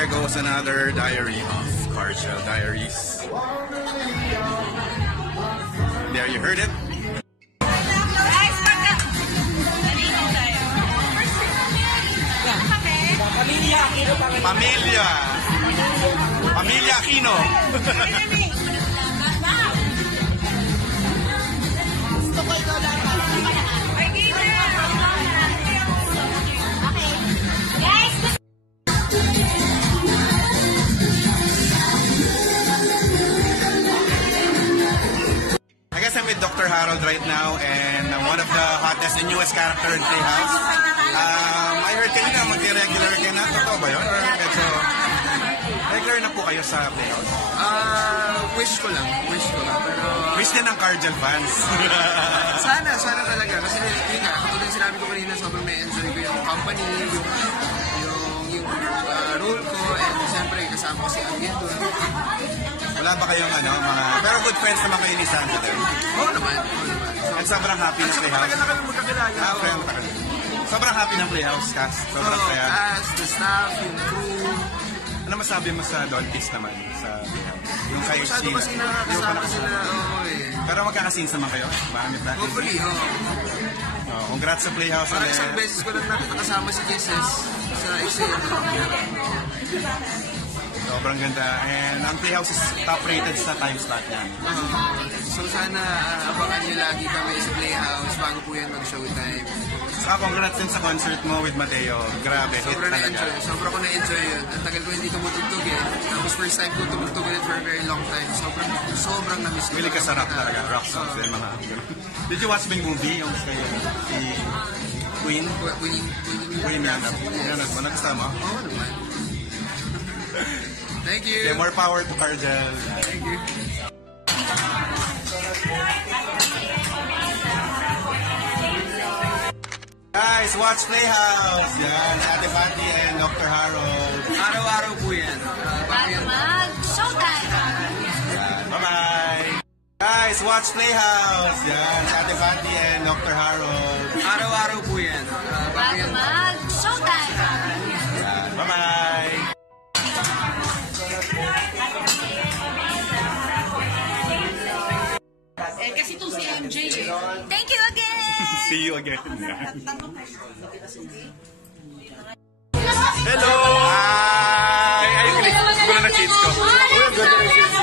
there goes another diary of Cargel Diaries. There, you heard it. Pamilya Aquino. I guess I'm with Dr. Harold right now, and I'm one of the hottest and newest character in Playhouse. I heard kanina mag-regular kayo na. Totoo ba yun? Or medyo regular na po kayo sa Playhouse? Wish ko lang. Pero wish din ng Cargel fans. sana talaga. Kasi yun nga, katulad yung sinabi ko kanina, sobrang na-enjoy ko yung company, yung role ko, and siyempre kasama ko si Agent doon. Wala ba kayong mga... Pero good friends naman kayo ni Sandra din? Oo naman. At sobrang happy ng Playhouse. At saka kami magkakilala. Sobrang happy ng Playhouse cast. Sobrang kaya. Cast, the staff, yung crew. Ano masabi mo sa Dolphins naman sa Playhouse? Yung kayo Masyado kasi nakakasama sila. Pero magkakasins naman kayo? Marami practice. Hopefully, congrats sa Playhouse. Parang isang beses ko lang nakasama si Jesus sa Excel. Sobrang ganda. And ang Playhouse is top rated sa time slot niya. So sana abangan niyo lagi kami sa Playhouse bago po yan mag-showtime. Saka congrats din sa concert mo with Mateo. Grabe, hit talaga. Sobrang ko na-enjoy yun. Ang tagal ko hindi tumutugtog eh. Tapos first time ko tumutugtog ulit for a very long time. Sobrang na-miss ko. Really kasarap talaga. Rock songs din mga. Did you watch the movie? Yung si Queen? Queen yan. Nagsama? Oo naman. Thank you. Okay, more power to Cargel. Thank you. Guys, watch Playhouse. Yan, Ate Patty and Dr. Harold. Araw-araw po yan. Mag-showtime. Bye-bye. Guys, watch Playhouse. Yan, Ate Patty and Dr. Harold. Araw-araw po yan. Mag-showtime. Bye-bye. Kasi itong si MJ eh. Thank you again! See you again. Hello! Hi! Ay, click ko na shades ko.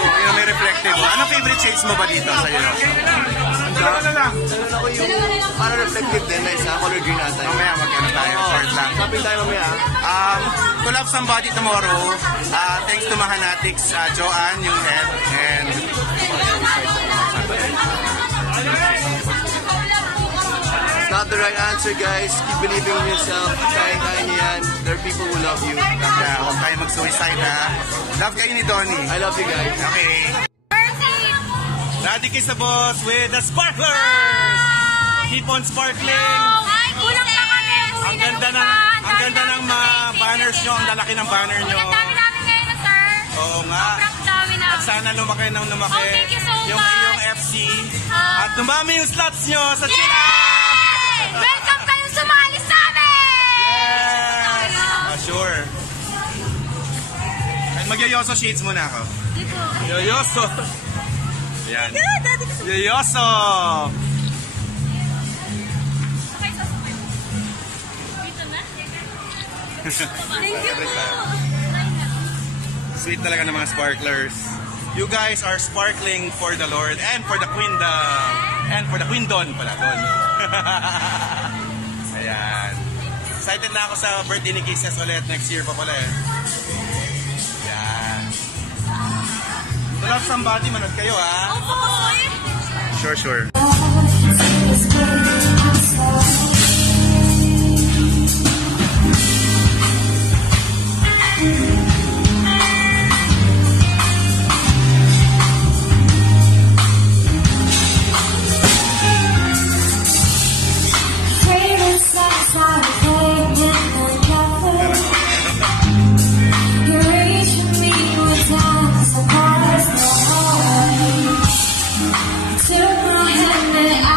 Yung may reflective. Ano favorite shades mo ba dito sa'yo? Dalawa na lang. Ako yung para reflective din na isa. Color green ata. Mamaya mag-ano tayo. Short lang. Shopping tayo mamaya. To love somebody tomorrow. Thanks to Mahanatics, Joanne, yung head, and It's not the right answer, guys. Keep believing in yourself. Kaya niyo yan. There are people who love you. kaya huwag tayo mag-suicide ha. Love kayo ni Donnie. I love you, guys. Okay. Daddy Kiss the Boss with the Sparklers! Keep on sparkling! Kulang pa kami! Ang ganda ng mga banners nyo, ang lalaki ng banner nyo. Ang dami namin ngayon, sir. Oo nga. Sobrang dami na. At sana lumaki ng lumaki. Oh, thank you so yung much. iyong FC. At dumami yung slots nyo sa Chill Out! Welcome kayong sumali sa amin! Yes! Sure. At magyoyoso shades muna ako. Dito. Yoyoso! Yan. Yoyoso! Okay, sasabay. Dito na? Thank you po! Sweet talaga ng mga sparklers. You guys are sparkling for the Lord and for the Queendom. And for the Queendom pala doon. Ayan. Excited na ako sa birthday ni Kisses ulit. Next year pa pala eh. Ayan. To love somebody, manood kayo ha. Opo! Sure. Took my hand and I